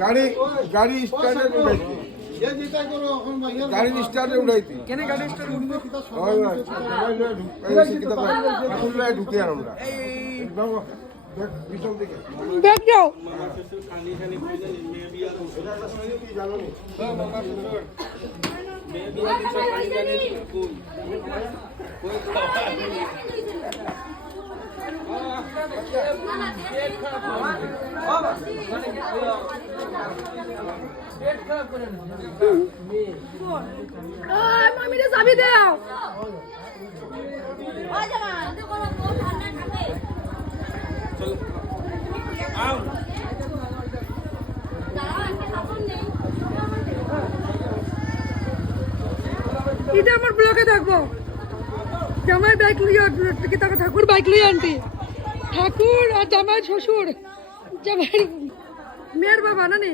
গাড়ি গাড়ি স্টার্টে উঠাইছি গাড়ি স্টার্টে উঠাইছি কেন গাড়ি স্টার্ট উঠবো ঢুকে আর আমরা পিছন দিকে দেখ যাও মামিরে চাবি দাও এটা আমার ব্লকে থাকবো জামাই বাইক লিয়ে ঠাকুর বাইক লিয়ে আনটি ঠাকুর আর জামাই শ্বশুর জামাই মেয়ের বাবা না নি